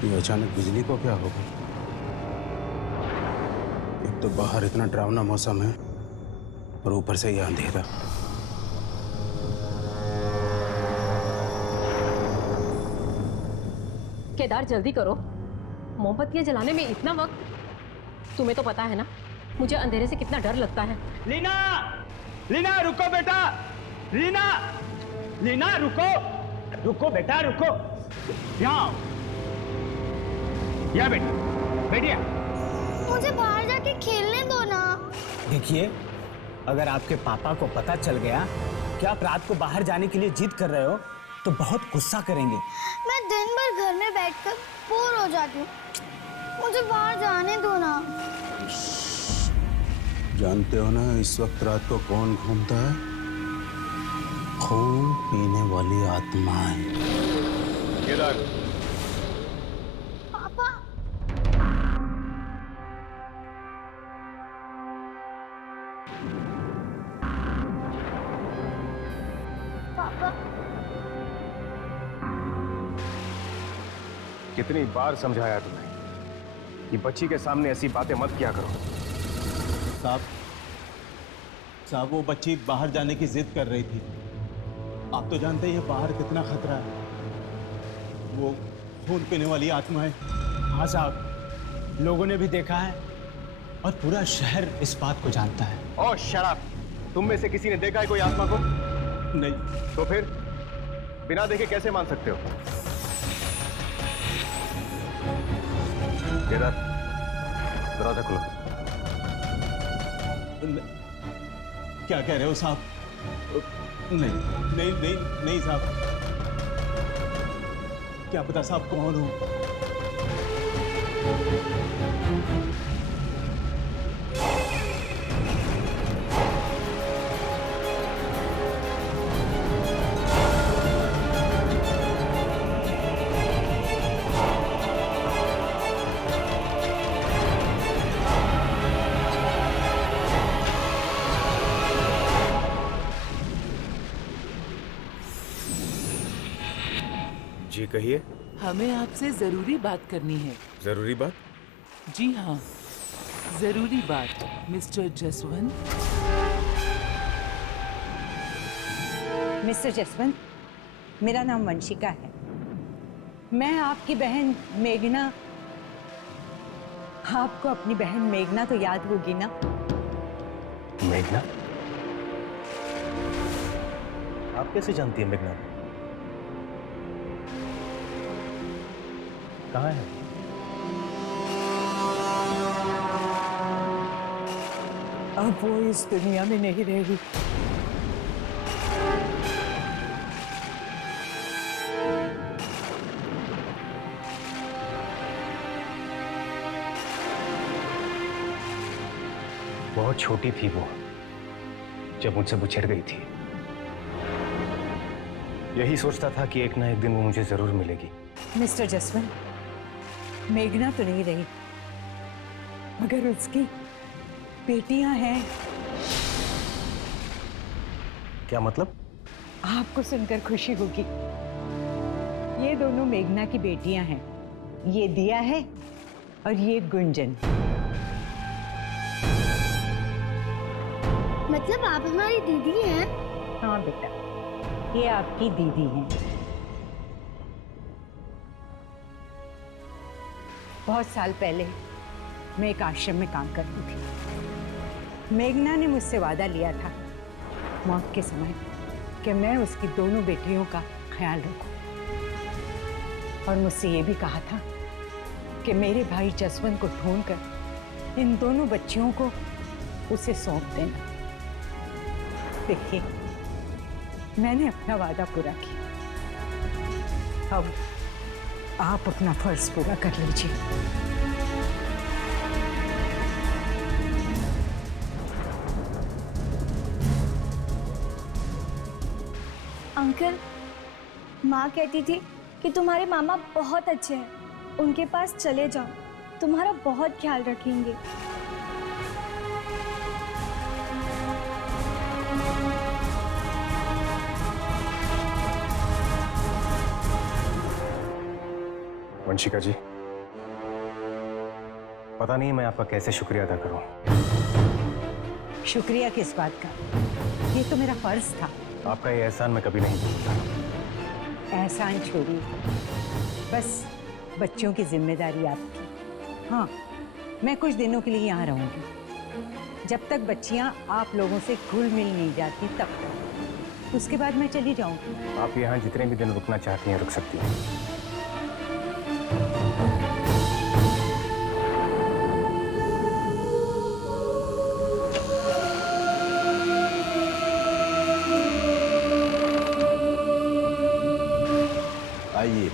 ये अचानक बिजली को क्या हो गया? एक तो बाहर इतना डरावना मौसम है और ऊपर से ये अंधेरा। केदार जल्दी करो, मोमबत्तियां जलाने में इतना वक्त। तुम्हें तो पता है ना मुझे अंधेरे से कितना डर लगता है। लीना, लीना रुको बेटा, लीना, लीना रुको, रुको बेटा रुको, यहाँ आओ, यहाँ बेटा, बैठिए। मुझे बाहर जाके खेलने दो ना। देखिए, अगर आपके पापा को पता चल गया कि आप रात को बाहर जाने के लिए जिद कर रहे हो तो बहुत गुस्सा करेंगे। मैं दिन भर घर में बैठकर बोर हो जाती हूँ, मुझे बाहर जाने दो ना। जानते हो ना इस वक्त रात को कौन घूमता है? खून पीने वाली आत्माएं। केदार, पापा, पापा, कितनी बार समझाया तुम्हें कि बच्ची के सामने ऐसी बातें मत किया करो। साहब वो बच्ची बाहर जाने की जिद कर रही थी। आप तो जानते हैं बाहर कितना खतरा है। वो खून पीने वाली आत्मा है। हाँ साहब, लोगों ने भी देखा है और पूरा शहर इस बात को जानता है। ओह शराब, तुम में से किसी ने देखा है कोई आत्मा को? नहीं। तो फिर बिना देखे कैसे मान सकते हो? केदार, दरवाजा खोलो। क्या कह रहे हो साहब? नहीं नहीं नहीं नहीं साहब, क्या पता साहब कौन हो। जी कहिए। हमें आपसे जरूरी बात करनी है। जरूरी बात? जी हाँ, जरूरी बात। मिस्टर जसवंत। मिस्टर जसवंत, मेरा नाम वंशिका है। मैं आपकी बहन मेघना। आपको अपनी बहन मेघना तो याद होगी ना? मेघना? आप कैसे जानती हैं मेघना? कहाँ है? अब वो इस दुनिया में नहीं रहेगी। बहुत छोटी थी वो जब मुझसे बिछड़ गई थी। यही सोचता था कि एक ना एक दिन वो मुझे जरूर मिलेगी। मिस्टर जसवंत, मेघना तो नहीं रही, मगर उसकी बेटियां हैं। क्या मतलब? आपको सुनकर खुशी होगी। ये दोनों मेघना की बेटियां हैं। ये दिया है और ये गुंजन। मतलब आप हमारी दीदी हैं? हाँ बेटा, ये आपकी दीदी हैं। बहुत साल पहले मैं एक आश्रम में काम करती थी। मेघना ने मुझसे वादा लिया था मौत के समय कि मैं उसकी दोनों बेटियों का ख्याल रखूं, और मुझसे ये भी कहा था कि मेरे भाई जसवंत को ढूंढकर इन दोनों बच्चियों को उसे सौंप देना। देखिए, मैंने अपना वादा पूरा किया। अब आप अपना फर्ज पूरा कर लीजिए। अंकल, माँ कहती थी कि तुम्हारे मामा बहुत अच्छे हैं, उनके पास चले जाओ, तुम्हारा बहुत ख्याल रखेंगे। वंशिका जी, पता नहीं मैं आपका कैसे शुक्रिया अदा करूं। शुक्रिया किस बात का? ये तो मेरा फर्ज था। आपका ये एहसान मैं कभी नहीं भूलूंगा। एहसान छोड़िए, बस बच्चों की जिम्मेदारी आपकी। हाँ, मैं कुछ दिनों के लिए यहाँ रहूंगी, जब तक बच्चियाँ आप लोगों से घुल मिल नहीं जाती तब तक। उसके बाद मैं चली जाऊंगी। आप यहाँ जितने भी दिन रुकना चाहती हैं रुक सकती हैं। आइए।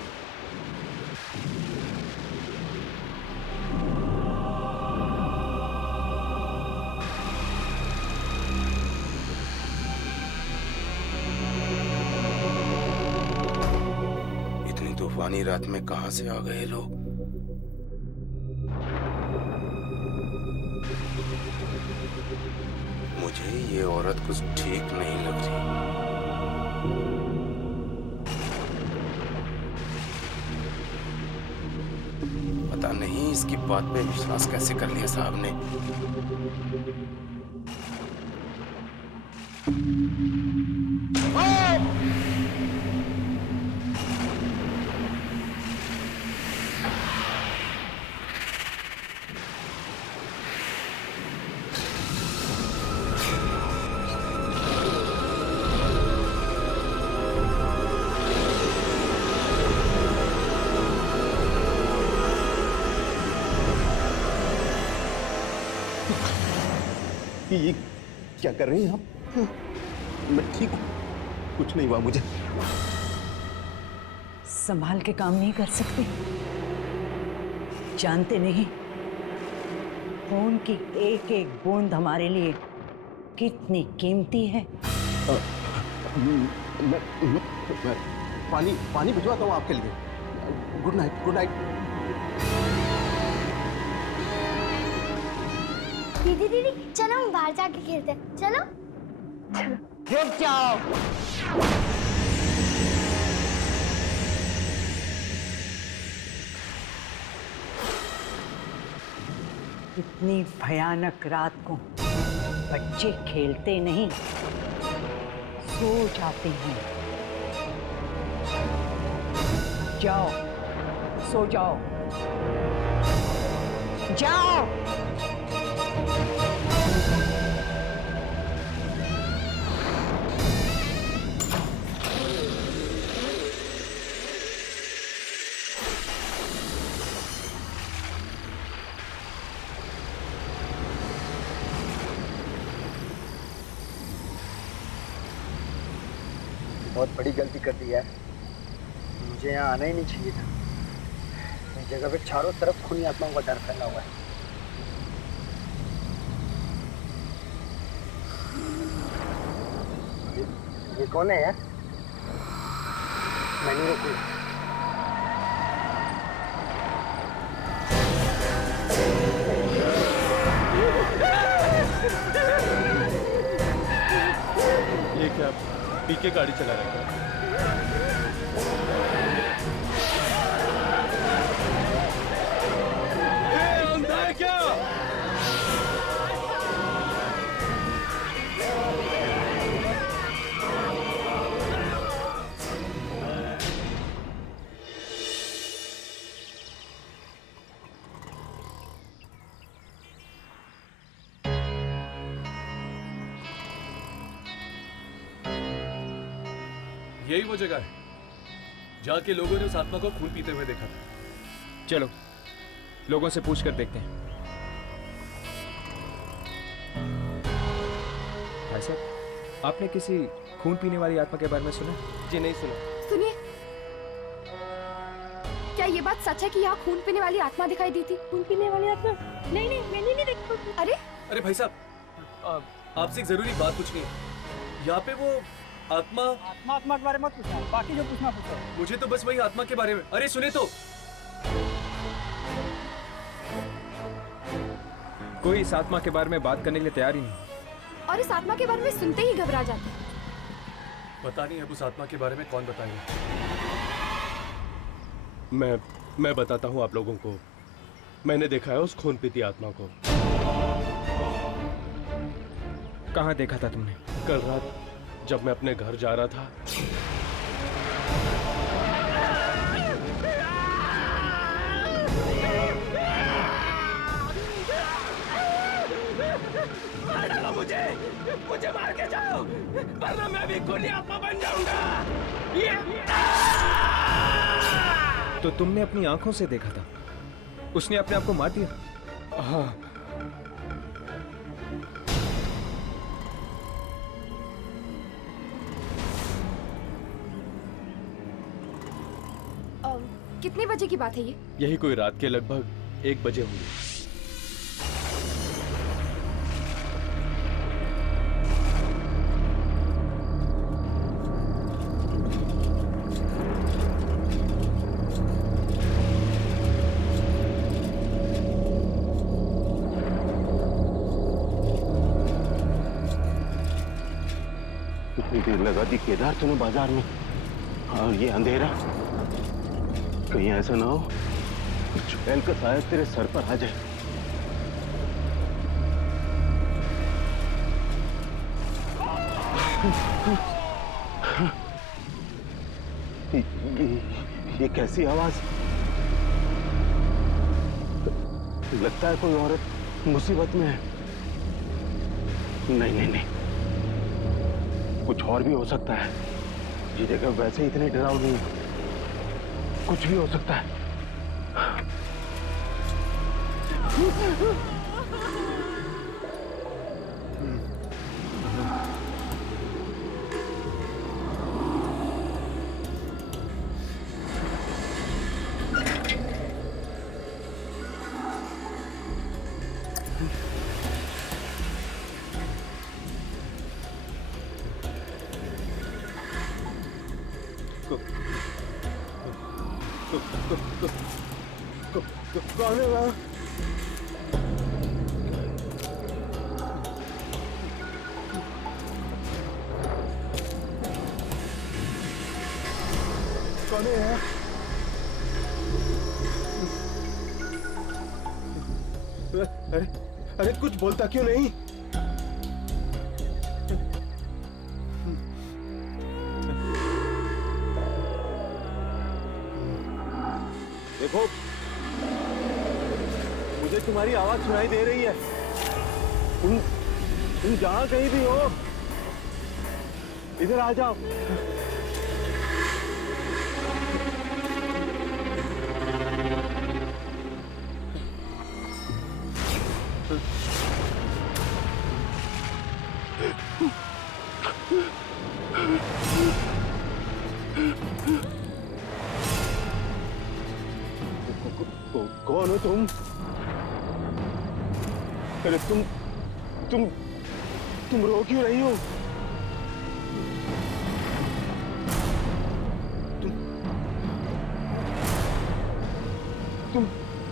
इतनी तूफानी रात में कहां से आ गए लोग? मुझे ये औरत कुछ ठीक नहीं लग रही। पता नहीं इसकी बात पे विश्वास कैसे कर लिया साहब ने। ये क्या कर रही हैं आप? मैं ठीक हूँ, कुछ नहीं हुआ मुझे। संभाल के काम नहीं कर सकते? जानते नहीं खून की एक एक बूंद हमारे लिए कितनी कीमती है। मैं पानी भिजवाता हूँ आपके लिए। Good night, good night. दीदी दीदी चलो हम बाहर जाके खेलते हैं। चलो रुक जाओ। इतनी भयानक रात को बच्चे खेलते नहीं, सो जाते हैं। जाओ, सो जाओ, जाओ। बहुत बड़ी गलती कर दी है। मुझे यहाँ आना ही नहीं चाहिए था। इस जगह पे चारों तरफ खूनी आत्माओं का डर फैला हुआ है। ये कौन है यार? मैं नहीं रोकूंगा। ये क्या पी के गाड़ी चला रहा है? अंधा है क्या? यही वो जगह है जहाँ के लोगों ने उस आत्मा को खून पीते हुए देखा था। चलो लोगों से पूछ कर देखते हैं। भाई साहब, आपने किसी खून पीने वाली आत्मा के बारे में सुना? जी नहीं सुना। सुनिए, क्या ये बात सच है कि यहाँ खून पीने वाली आत्मा दिखाई दी थी? खून पीने वाली आत्मा? नहीं नहीं, मैंने नहीं देखा। अरे भाई साहब, आपसे एक जरूरी बात पूछनी है। यहाँ पे वो आत्मा के बारे में मत पूछना, बाकी जो पूछना पूछो। मुझे तो बस वही आत्मा के बारे में। अरे सुने तो, कोई इस आत्मा के बारे में बात करने के लिए तैयार ही नहीं। और इस आत्मा के बारे में सुनते ही घबरा जाते हैं। पता नहीं अब उस आत्मा के बारे में कौन बताएगा। मैं बताता हूँ आप लोगों को। मैंने देखा है उस खून पीती आत्मा को। कहाँ देखा था तुमने? कल रात जब मैं अपने घर जा रहा था। मुझे मार के जाओ, वरना मैं भी खूनी आत्मा बन जाऊंगा। तो तुमने अपनी आंखों से देखा था? उसने अपने आप को मार दिया? हाँ। कितने बजे की बात है ये? यही कोई रात के लगभग 1 बजे होंगे। कितनी देर लगा दी केदार तूने बाजार में, और ये अंधेरा। कहीं ऐसा ना हो चुड़ैल का साया तेरे सर पर आ जाए। ये कैसी आवाज? लगता है कोई औरत मुसीबत में है। नहीं नहीं नहीं, कुछ और भी हो सकता है। ये जगह वैसे ही इतनी डरावनी है, कुछ भी हो सकता है। कौन है वहाँ? कौन है? अरे अरे कुछ बोलता क्यों नहीं? देखो, मुझे तुम्हारी आवाज सुनाई दे रही है। तुम जहां कहीं भी हो, इधर आ जाओ। कौन हो तुम? अरे तुम रो क्यों रही हो?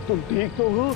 तुम ठीक तो हो?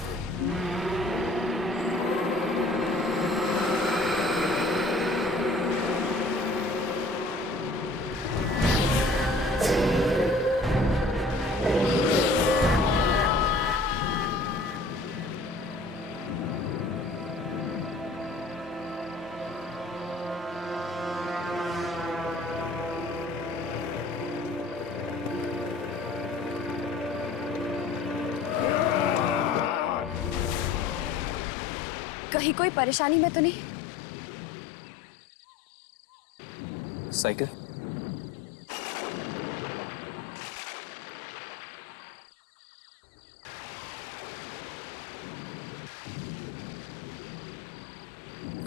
कहीं कोई परेशानी में तो नहीं? साइकिल?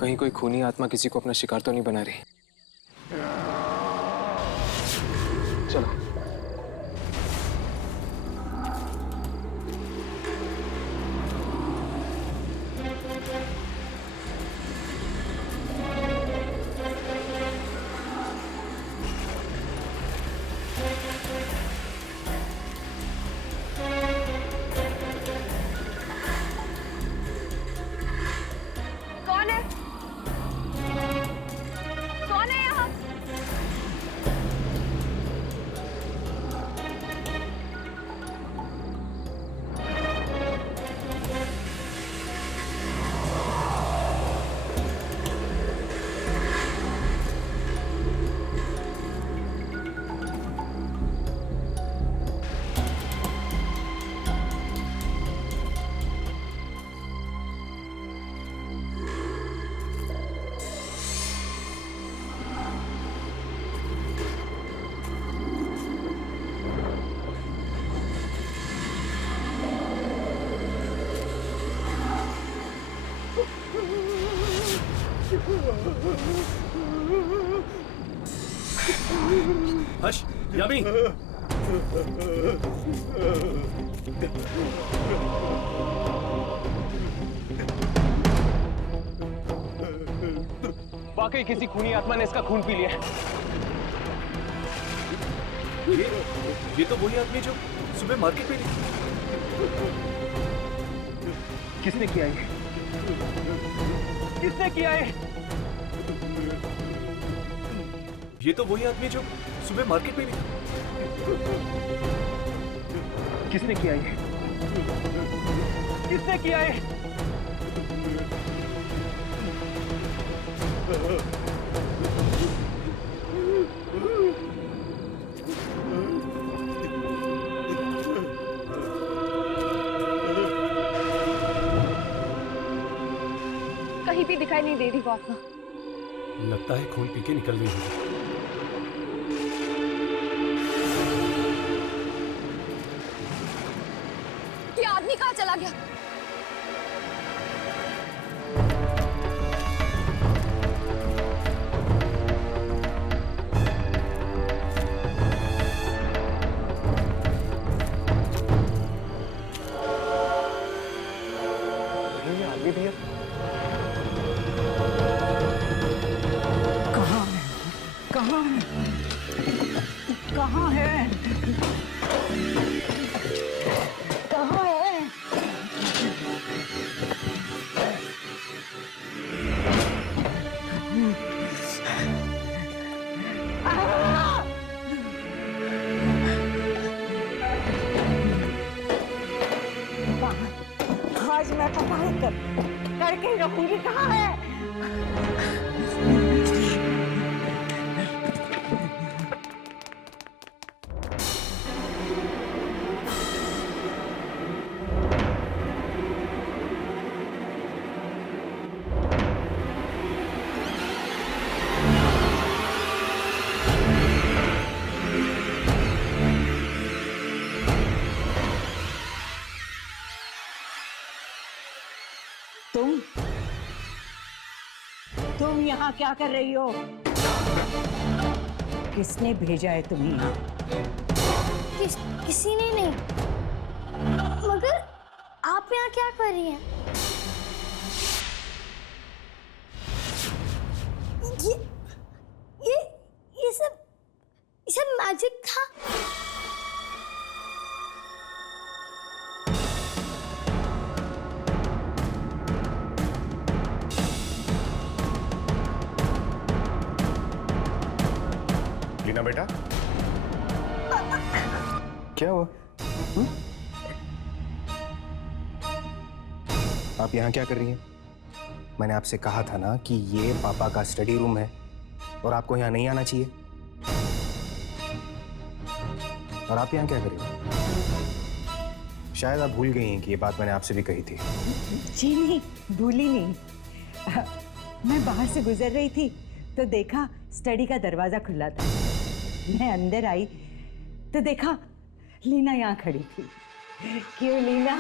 कहीं कोई खूनी आत्मा किसी को अपना शिकार तो नहीं बना रही? चलो। हर्ष, यामी। वाकई किसी खूनी आत्मा ने इसका खून पी लिया है। ये तो वही आदमी जो सुबह मार्केट में थी। किसने किया ये? किसने किया ये? ये तो वही आदमी जो सुबह मार्केट में थी। किसने किया ये? किसने किया ये? कहीं भी दिखाई नहीं दे रही वो आत्मा। लगता है खून पी के निकल गई होगी। ये आदमी कहाँ चला गया? ये आदमी भी है। कहाँ है? कहाँ है? कहाँ है? कहाँ है? आज मैं पता करके ही रखूंगी। कहाँ है? तुम यहाँ क्या कर रही हो? किसने भेजा है तुम्हें यहाँ? किसी ने नहीं। मगर आप यहाँ क्या कर रही हैं? ये सब मैजिक था। लीना बेटा, क्या हुआ? आप यहाँ क्या कर रही हैं? मैंने आपसे कहा था ना कि ये पापा का स्टडी रूम है और आपको यहाँ नहीं आना चाहिए। और आप यहाँ क्या कर रही हो? शायद आप भूल गई हैं कि ये बात मैंने आपसे भी कही थी। जी नहीं, भूली नहीं। मैं बाहर से गुजर रही थी तो देखा स्टडी का दरवाजा खुला था। मैं अंदर आई तो देखा लीना यहाँ खड़ी थी। क्यों लीना?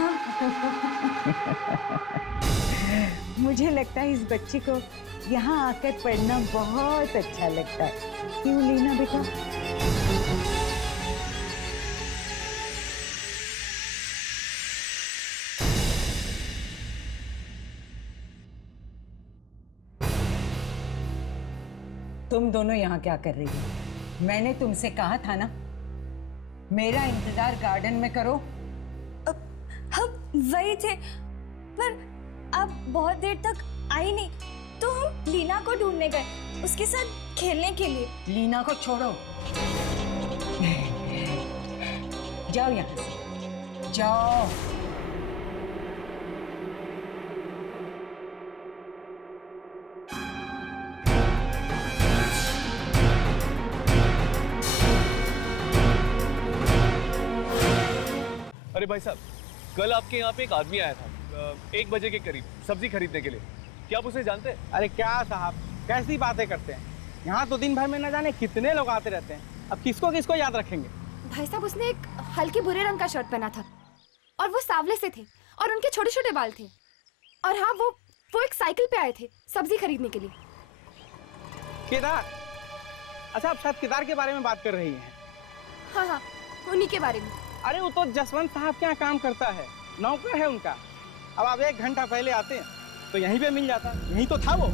मुझे लगता है इस बच्ची को यहाँ आकर पढ़ना बहुत अच्छा लगता है। क्यों लीना बेटा? तुम दोनों यहाँ क्या कर रही हो? मैंने तुमसे कहा था ना, मेरा इंतजार गार्डन में करो। हम वही थे, पर आप बहुत देर तक आई नहीं, तो हम लीना को ढूंढने गए, उसके साथ खेलने के लिए। लीना को छोड़ो, जाओ यहाँ से, जाओ। अरे भाई साहब, कल आपके यहाँ पे एक आदमी आया था 1 बजे के करीब सब्जी खरीदने के लिए। क्या आप उसे जानते हैं? अरे क्या साहब, कैसी बातें करते हैं? यहाँ तो दिन भर में न जाने कितने लोग आते रहते हैं। अब किसको किसको याद रखेंगे? भाई साहब, उसने एक हल्के भूरे रंग का शर्ट पहना था और वो सांवले से थे और उनके छोटे छोटे बाल थे। और हाँ, वो एक साइकिल पे आए थे सब्जी खरीदने के लिए। केदार। अच्छा, आप शायद केदार के बारे में बात कर रही हैं। हाँ हाँ, उन्हीं के बारे में। अरे वो तो जसवंत साहब के यहाँ काम करता है, नौकर है उनका। अब आप 1 घंटा पहले आते हैं तो यहीं पे मिल जाता, यहीं तो था वो।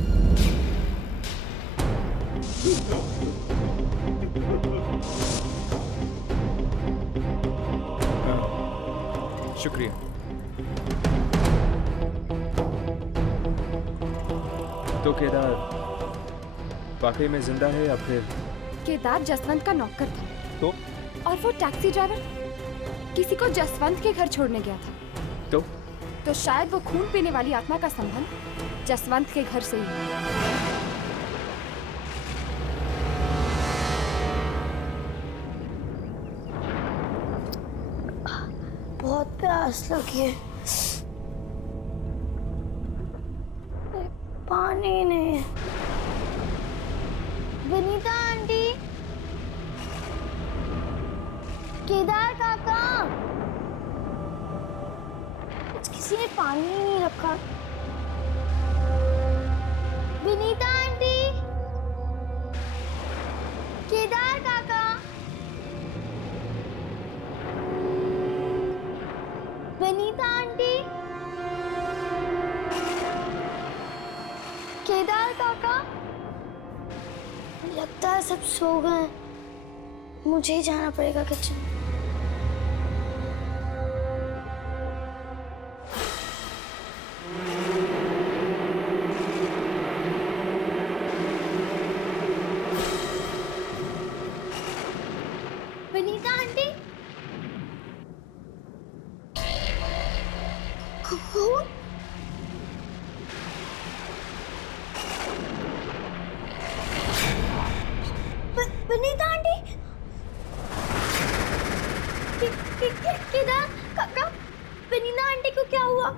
शुक्रिया। तो केदार वाकई में जिंदा है या फिर? केदार जसवंत का नौकर था। तो? और वो टैक्सी ड्राइवर किसी को जसवंत के घर छोड़ने गया था। तो शायद वो खून पीने वाली आत्मा का संबंध जसवंत के घर से ही है। बहुत प्यास लगी है, पानी नहीं। विनीता आंटी, केदार काका, किसी ने पानी ही नहीं रखा। विनीता आंटी, केदार काका, विनीता आंटी, केदार काका। लगता है सब सो गए, मुझे ही जाना पड़ेगा किचन। विनीता आंटी, कौन? विनीता आंटी, केदार काका, विनीता आंटी को क्या हुआ?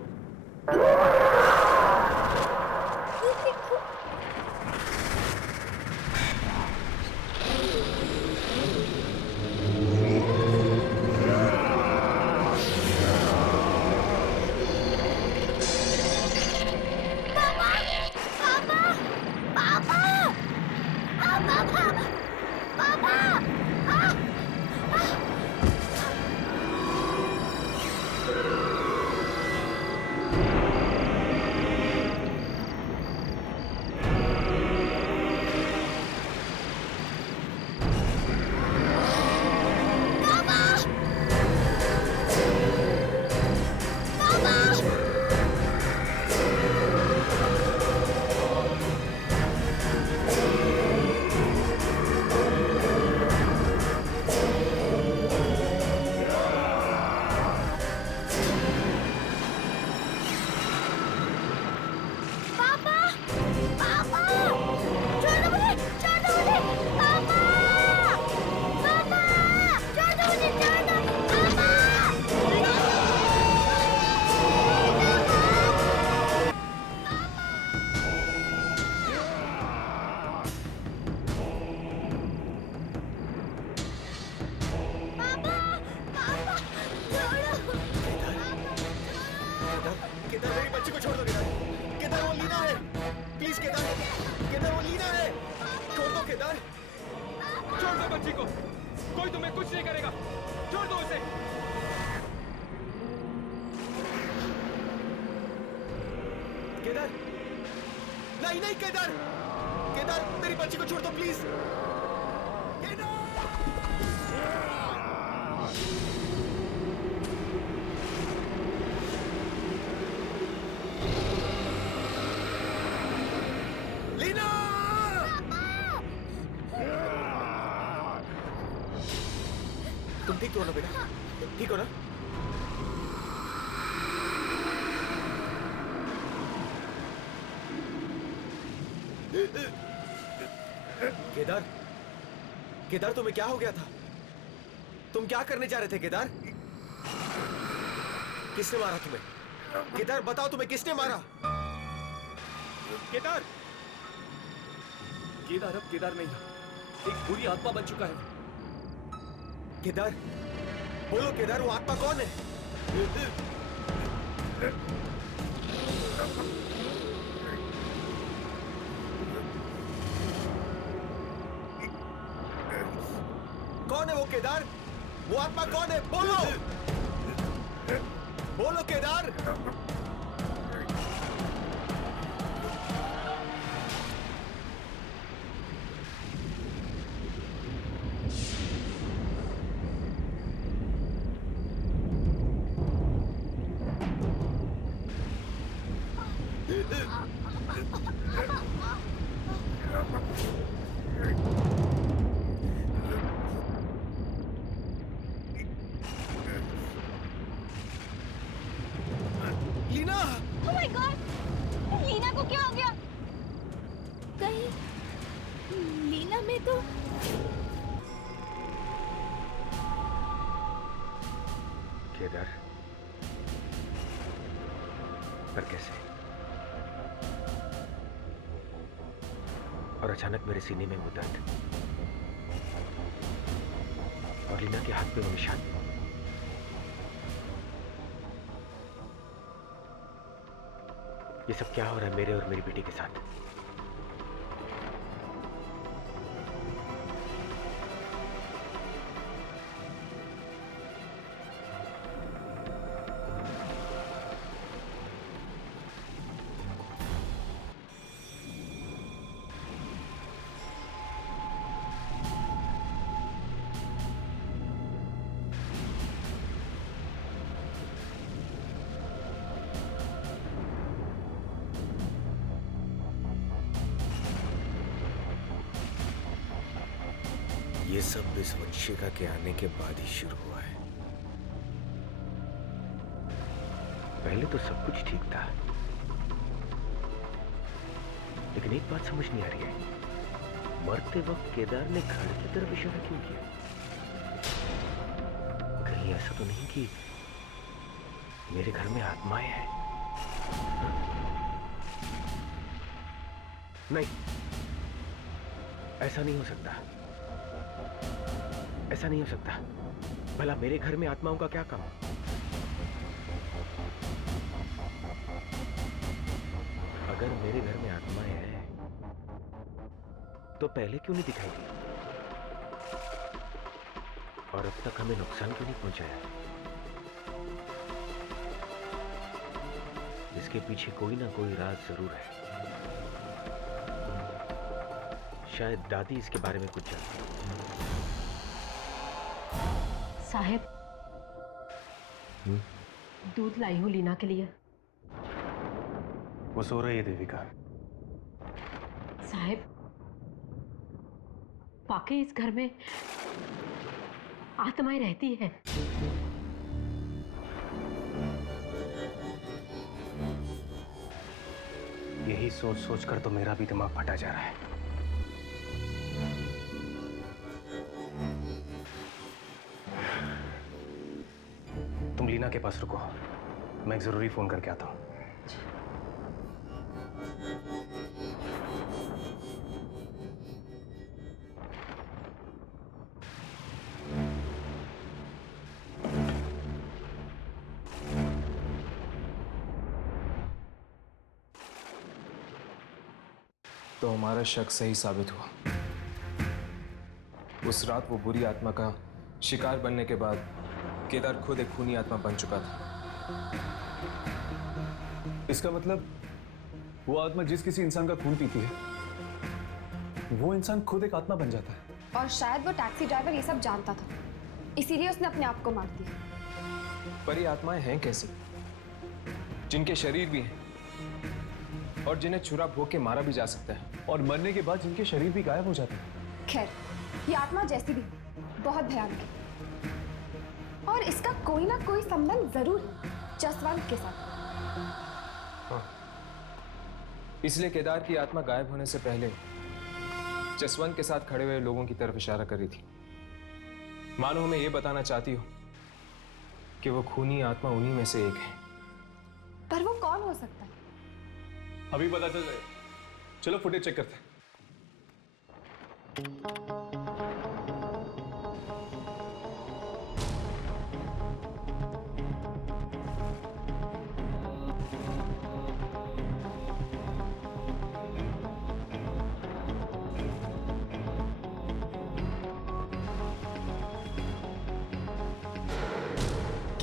केदार, मेरी बच्ची को छोड़ दो केदार। केदार, वो लीना है, प्लीज केदार। केदार, वो लीना है, छोड़ दो केदार। छोड़ दो बच्ची को, कोई तुम्हें कुछ नहीं करेगा, छोड़ दो उसे। केदार, नहीं नहीं केदार, केदार मेरी बच्ची को छोड़ दो प्लीज। तुम ठीक हो ना बेटा? ठीक हो ना? केदार, केदार तुम्हें क्या हो गया था? तुम क्या करने जा रहे थे केदार? किसने मारा तुम्हें? केदार बताओ, तुम्हें किसने मारा? केदार, केदार अब केदार नहीं, एक बुरी आत्मा बन चुका है। केदार, बोलो केदार, वो आत्मा कौन है? केदार, वो आत्मा कौन है? बोलो, बोलो Kedar. Leena! Oh my God! Leena को क्या हो गया? कहीं लीना में तो केदार, पर कैसे? और अचानक मेरे सीने में वो दर्द और लीना के हाथ पे वो निशान। ये सब क्या हो रहा है मेरे और मेरी बेटी के साथ? ये सब इस वंशिका के आने के बाद ही शुरू हुआ है। पहले तो सब कुछ ठीक था, लेकिन एक बात समझ नहीं आ रही है, मरते वक्त केदार ने घर की तरफ इशारा क्यों किया? कहीं ऐसा तो नहीं कि मेरे घर में आत्माएं हैं? नहीं, ऐसा नहीं हो सकता, ऐसा नहीं हो सकता। भला मेरे घर में आत्माओं का क्या काम? अगर मेरे घर में आत्माएं हैं तो पहले क्यों नहीं दिखाई दी? और अब तक हमें नुकसान क्यों नहीं पहुंचाया? इसके पीछे कोई ना कोई राज जरूर है। शायद दादी इसके बारे में कुछ जानती है। साहेब, दूध लाई हूं लीना के लिए। वो सो रही है देविका। साहेब, वाकई इस घर में आत्माएं रहती हैं। यही सोच सोच कर तो मेरा भी दिमाग फटा जा रहा है। तुम लीना के पास रुको, मैं एक जरूरी फोन करके आता हूं। तो हमारा शक सही साबित हुआ। उस रात वो बुरी आत्मा का शिकार बनने के बाद केदार खुद एक खूनी आत्मा बन चुका था। इसका मतलब वो आत्मा जिस किसी इंसान का खून पीती है, वो इंसान खुद एक आत्मा बन जाता है। और शायद वो टैक्सी ड्राइवर ये सब जानता था, इसीलिए उसने अपने आप को मार दिया। पर ये आत्माएं हैं कैसी, जिनके शरीर भी हैं और जिन्हें छुरा भोग के मारा भी जा सकता है, और मरने के बाद जिनके शरीर भी गायब हो जाते हैं। खैर, ये आत्मा जैसी भी बहुत भयानक है और इसका कोई ना कोई संबंध जरूर है जसवंत के साथ। हाँ। इसलिए केदार की आत्मा गायब होने से पहले जसवंत के साथ खड़े हुए लोगों की तरफ इशारा कर रही थी। मानो हमें यह बताना चाहती हो कि वो खूनी आत्मा उन्हीं में से एक है। पर वो कौन हो सकता है? अभी पता चल जाएगा। चलो फुटेज चेक करते हैं।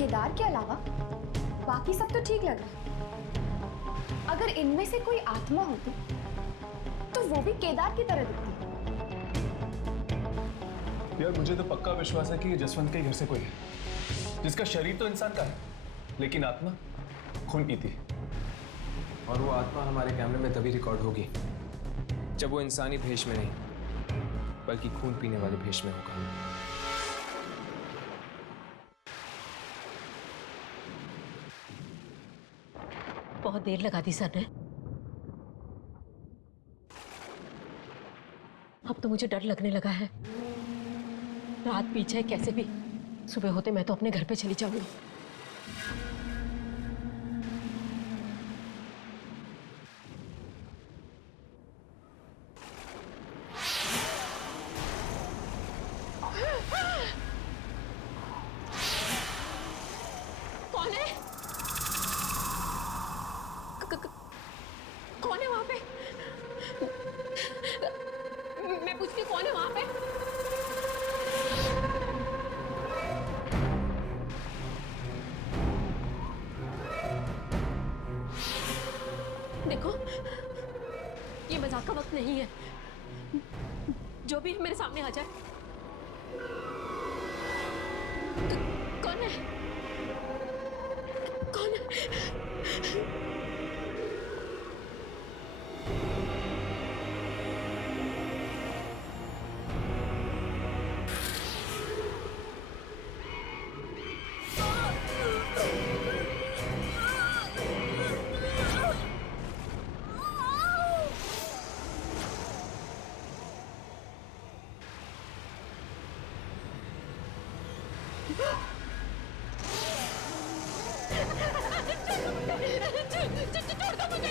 केदार के अलावा बाकी सब तो ठीक लग रहा। अगर इनमें से कोई आत्मा होती तो वो भी केदार की तरह दिखती। यार मुझे तो पक्का विश्वास है कि ये जसवंत के घर से कोई है, जिसका शरीर तो इंसान का है लेकिन आत्मा खून पीती है। और वो आत्मा हमारे कैमरे में तभी रिकॉर्ड होगी जब वो इंसानी भेष में नहीं बल्कि खून पीने वाले भेष में होगा। बहुत देर लगा दी सर ने। अब तो मुझे डर लगने लगा है। रात पीछे कैसे भी सुबह होते मैं तो अपने घर पे चली जाऊंगी। कौन है? कौन है वहां पे? मैं पूछती हूँ, कौन है वहां पे? देखो, ये मजाक का वक्त नहीं है। जो भी मेरे सामने आ जाए। कौन है? कौन है? छोड़ दो मुझे, मुझे छोड़ दो, नीचे छोड़ दो मुझे।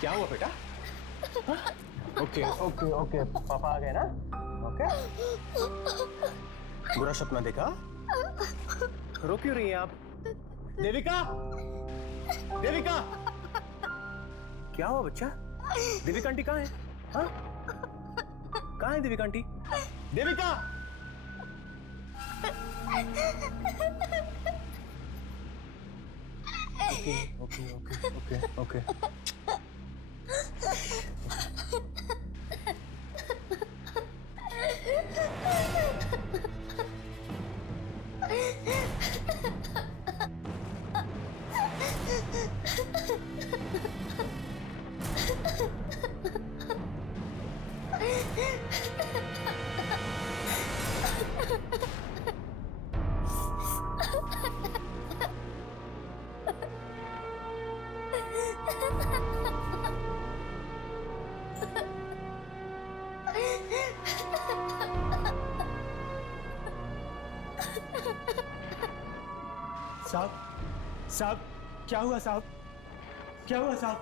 क्या हुआ बेटा? ओके ओके ओके, पापा आ गए ना? ओके, बुरा सपना देखा? रो क्यों रही हैं आप? देविका, देविका, क्या हुआ बच्चा? देविका आंटी कहाँ है? हाँ? कहाँ है Devika aunty? Devika! Okay okay okay okay okay. साहब, साहब, क्या हुआ साहब? क्या हुआ साहब?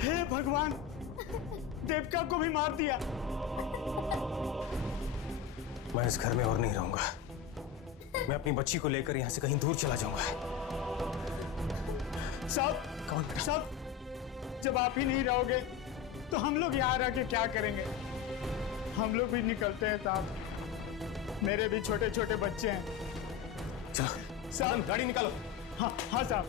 हे भगवान, देविका को भी मार दिया। मैं इस घर में और नहीं रहूंगा। मैं अपनी बच्ची को लेकर यहाँ से कहीं दूर चला जाऊंगा। साहब, कौन बेटा? साहब, जब आप ही नहीं रहोगे तो हम लोग यहाँ रह के क्या करेंगे? हम लोग भी निकलते हैं साहब, मेरे भी छोटे छोटे बच्चे हैं। चलो साहब, गाड़ी निकालो। हाँ हाँ साहब।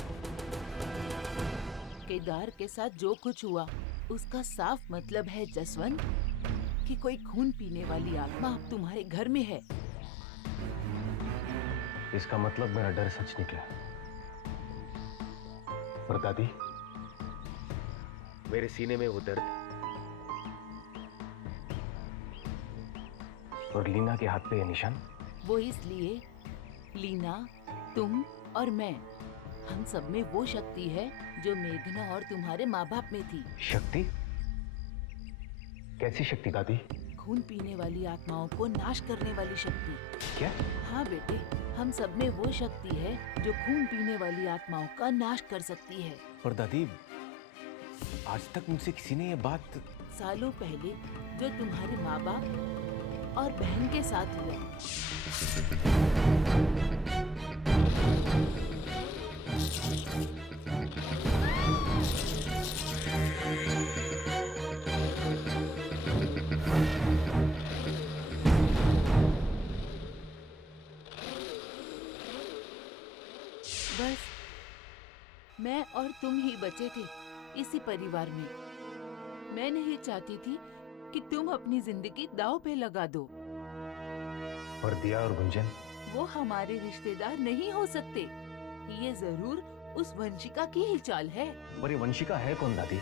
केदार के साथ जो कुछ हुआ उसका साफ मतलब है जसवंत कि कोई खून पीने वाली आत्मा अब तुम्हारे घर में है। इसका मतलब मेरा डर सच निकला। और दादी, मेरे सीने में वो दर्द और लीना के हाथ पे ये निशान, वो इसलिए लीना, तुम और मैं, हम सब में वो शक्ति है जो मेघना और तुम्हारे माँ बाप में थी। शक्ति? कैसी शक्ति दादी? खून पीने वाली आत्माओं को नाश करने वाली शक्ति। क्या? हाँ बेटे, हम सब में वो शक्ति है जो खून पीने वाली आत्माओं का नाश कर सकती है। पर दादी, आज तक मुझसे किसी ने ये बात... सालों पहले जो तुम्हारे माँ बाप और बहन के साथ हुआ। बस मैं और तुम ही बचे थे इसी परिवार में। मैं नहीं चाहती थी कि तुम अपनी जिंदगी दांव पे लगा दो। और दिया और गुंजन? वो हमारे रिश्तेदार नहीं हो सकते। ये जरूर उस वंशिका की ही चाल है। और ये वंशिका है कौन दादी?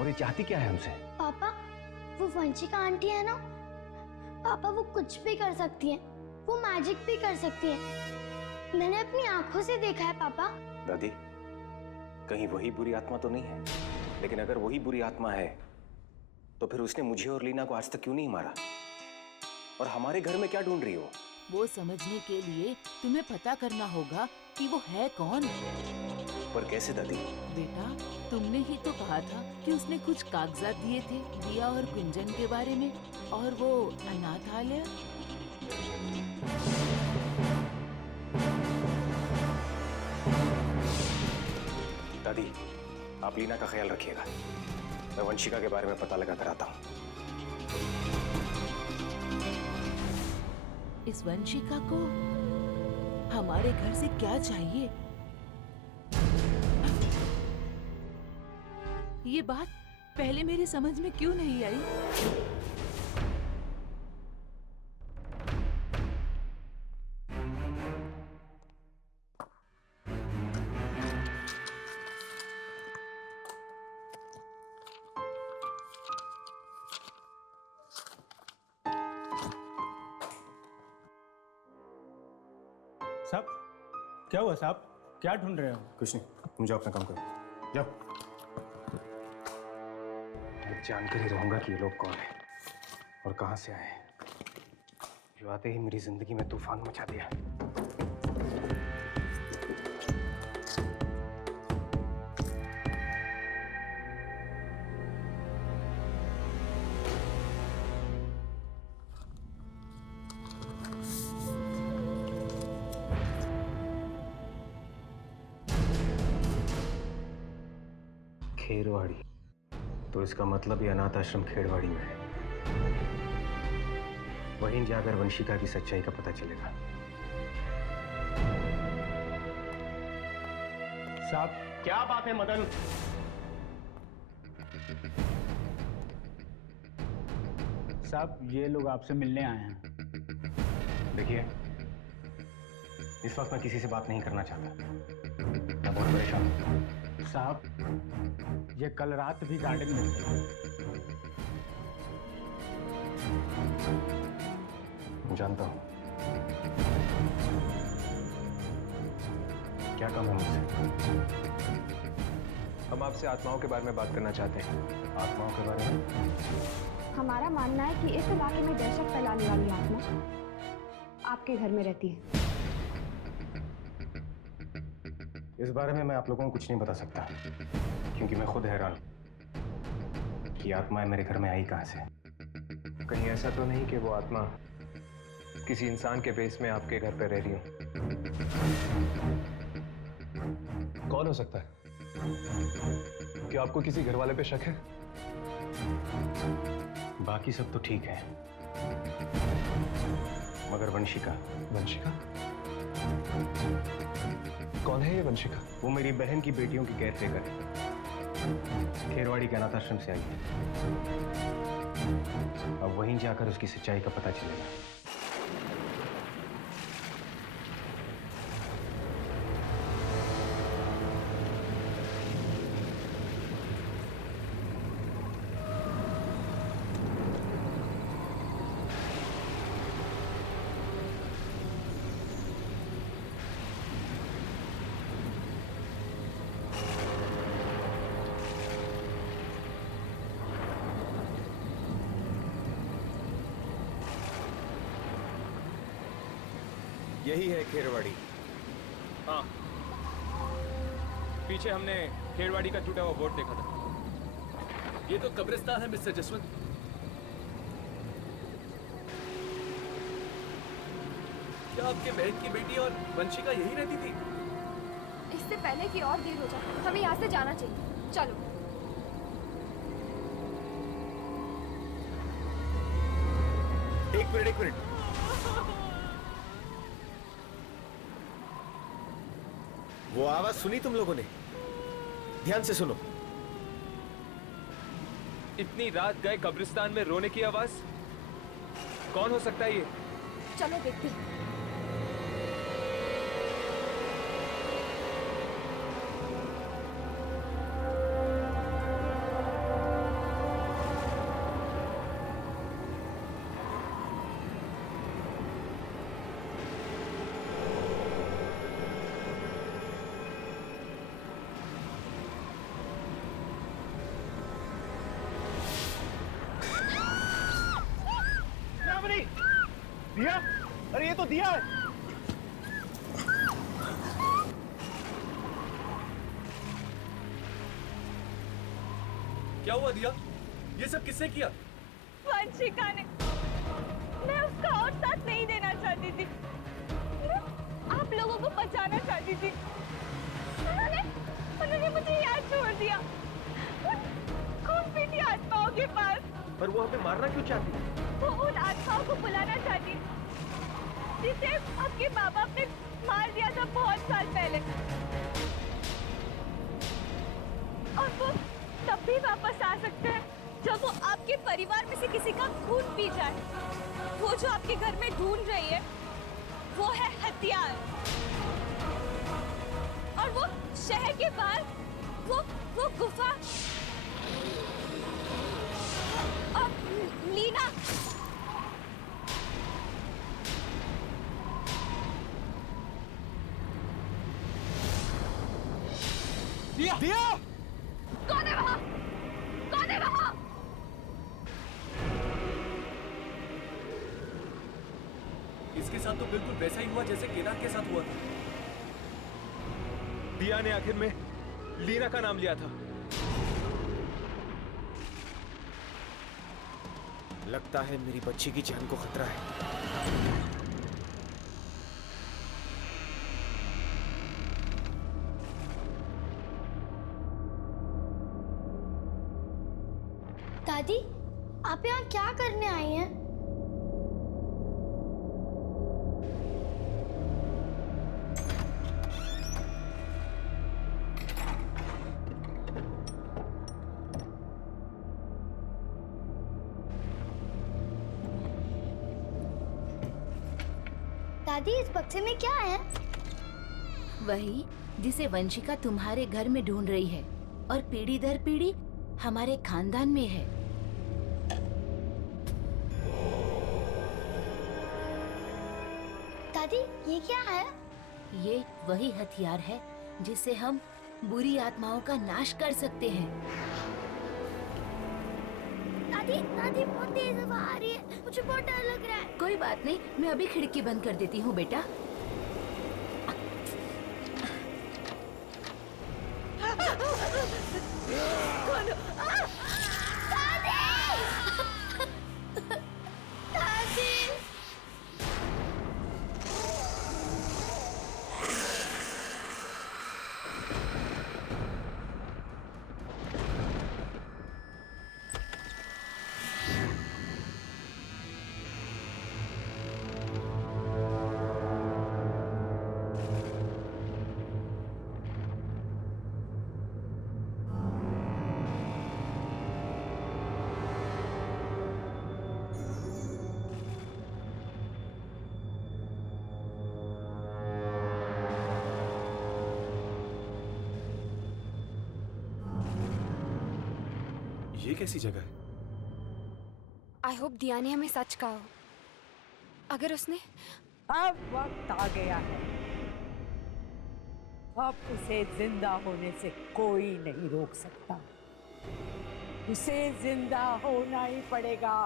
और ये चाहती क्या है हमसे? पापा, वो वंशिका आंटी है ना, पापा वो कुछ भी कर सकती है, वो मैजिक भी कर सकती है। मैंने अपनी आंखों से देखा है पापा। दादी, कहीं वही बुरी आत्मा तो नहीं है? लेकिन अगर वही बुरी आत्मा है तो फिर उसने मुझे और लीना को आज तक क्यों नहीं मारा? और हमारे घर में क्या ढूंढ रही हो? वो समझने के लिए तुम्हें पता करना होगा कि वो है कौन। पर कैसे दादी? बेटा, तुमने ही तो कहा था कि उसने कुछ कागजात दिए थे दिया और गुंजन के बारे में, और वो अनाथालय। दादी, आप लीना का ख्याल रखिएगा। मैं वंशिका के बारे में पता लगा कर आता हूँ। इस वंशिका को हमारे घर से क्या चाहिए? ये बात पहले मेरी समझ में क्यों नहीं आई? साहब, क्या हुआ साहब? क्या ढूंढ रहे हो? कुछ नहीं, तुम जाओ अपना काम करो, जाओ। मैं जानकर ही रहूंगा कि ये लोग कौन है और कहां से आए हैं, जो आते ही मेरी जिंदगी में तूफान मचा दिया। खेरवाड़ी, तो इसका मतलब ये अनाथ आश्रम खेरवाड़ी में है। वहीं जाकर वंशिका की सच्चाई का पता चलेगा। साहब, क्या बात है मदन? साहब, ये लोग आपसे मिलने आए हैं। देखिए, इस वक्त मैं किसी से बात नहीं करना चाहता। मैं बहुत परेशान हूं। साहब, ये कल रात भी गार्डन में थे। जानता हूं। क्या काम है मुझसे? हम आपसे आत्माओं के बारे में बात करना चाहते हैं। आत्माओं के बारे में? हमारा मानना है कि इस इलाके में दहशत फैलाने वाली आत्मा आपके घर में रहती है। इस बारे में मैं आप लोगों को कुछ नहीं बता सकता, क्योंकि मैं खुद हैरान कि आत्माएं मेरे घर में आई कहां से। कहीं ऐसा तो नहीं कि वो आत्मा किसी इंसान के बेस में आपके घर पर रह रही हो? कौन हो सकता है? क्या आपको किसी घर वाले पे शक है? बाकी सब तो ठीक है, मगर वंशिका। वंशिका? कौन है ये वंशिका? वो मेरी बहन की बेटियों की केयर टेकर है। खेरवाड़ी के अनाथ आश्रम से आई है। अब वहीं जाकर उसकी सच्चाई का पता चलेगा। यही है खेरवाड़ी। हाँ, पीछे हमने खेरवाड़ी का टूटा हुआ बोर्ड देखा था। ये तो कब्रिस्तान है मिस्टर जसवंत। क्या आपके बहन की बेटी और वंशिका यही रहती थी? इससे पहले कि और देर हो जाए हमें यहाँ से जाना चाहिए। चलो। एक मिनट। वो आवाज सुनी तुम लोगों ने? ध्यान से सुनो। इतनी रात गए कब्रिस्तान में रोने की आवाज? कौन हो सकता है ये? चलो देखते हैं। दिया? अरे ये तो दिया है। क्या हुआ दिया? ये सब किसने किया? वंशिका ने। मैं उसका और साथ नहीं देना चाहती थी। मैं आप लोगों को बचाना चाहती थी। उन्होंने मुझे यहाँ छोड़ दिया। खून पीती आत्माओं के पास। पर वो हमें मारना क्यों चाहती? वो उन आत्माओं को बुलाना चाहती जिसे आपके बाप बाप ने मार दिया था बहुत साल पहले। और वो तब भी वापस आ सकते हैं जब वो आपके परिवार में से किसी का खून पी जाए। वो जो आपके घर में ढूंढ रही है वो है हथियार। और वो शहर के बाहर वो गुफा। और लीना। दिया? कौन है वहां? कौन है वहां? इसके साथ तो बिल्कुल वैसा ही हुआ जैसे केदार के साथ हुआ था। दिया ने आखिर में लीना का नाम लिया था। लगता है मेरी बच्ची की जान को खतरा है। दादी, आप यहाँ क्या करने आई हैं? दादी, इस बक्से में क्या है? वही जिसे वंशिका तुम्हारे घर में ढूंढ रही है और पीढ़ी दर पीढ़ी हमारे खानदान में है। दादी, ये क्या है? ये वही हथियार है जिससे हम बुरी आत्माओं का नाश कर सकते हैं। दादी, दादी बहुत तेज हवा आ रही है। मुझे बहुत डर लग रहा है। कोई बात नहीं, मैं अभी खिड़की बंद कर देती हूँ बेटा। ये कैसी जगह है? आई होप दिया ने हमें सच कहा हो। अगर उसने अब वक्त आ गया है। अब उसे जिंदा होने से कोई नहीं रोक सकता। उसे जिंदा होना ही पड़ेगा।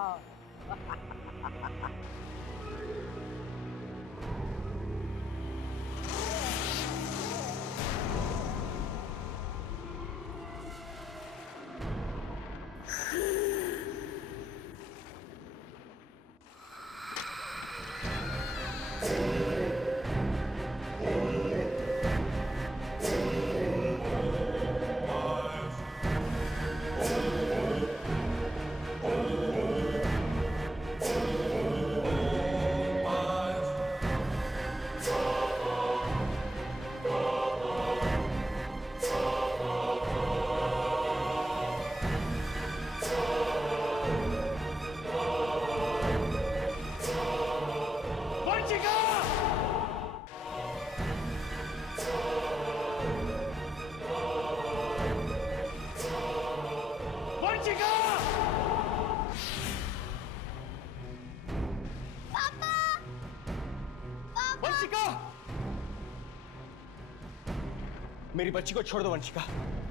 मेरी बच्ची को छोड़ दो वंशिका,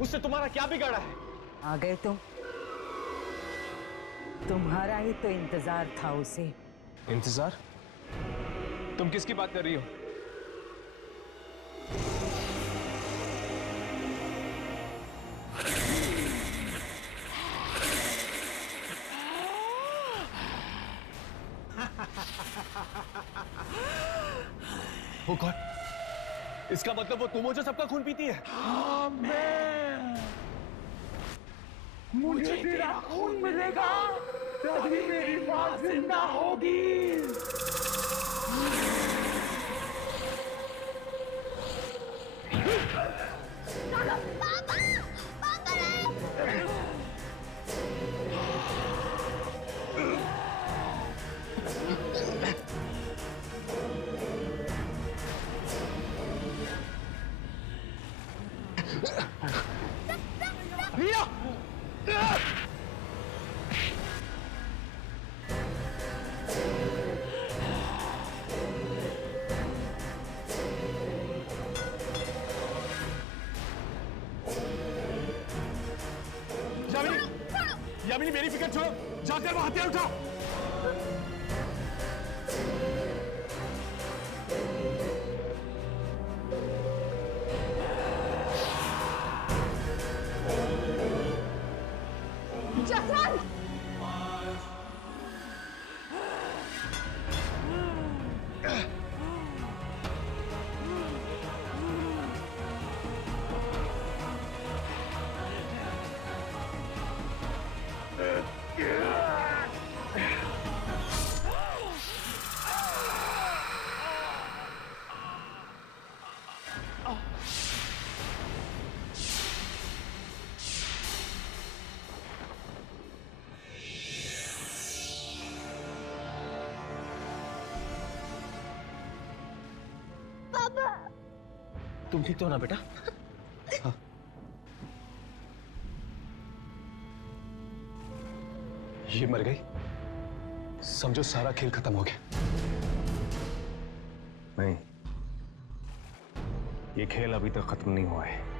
उससे तुम्हारा क्या बिगाड़ा है? आ गए तुम। तुम्हारा ही तो इंतजार था उसे। इंतजार? तुम किसकी बात कर रही हो? वो कौन? इसका मतलब वो तुम हो जो सबका खून पीती है? हाँ, मैं। मुझे तेरा खून मिलेगा तभी मेरी माँ जिंदा होगी। यामिनी, मेरी फिक्र छोड़ो, जाकर वो हथियार उठाओ। जसवंत! तुम ठीक तो हो ना बेटा? हाँ। ये मर गई, समझो सारा खेल खत्म हो गया। नहीं, ये खेल अभी तक खत्म नहीं हुआ है।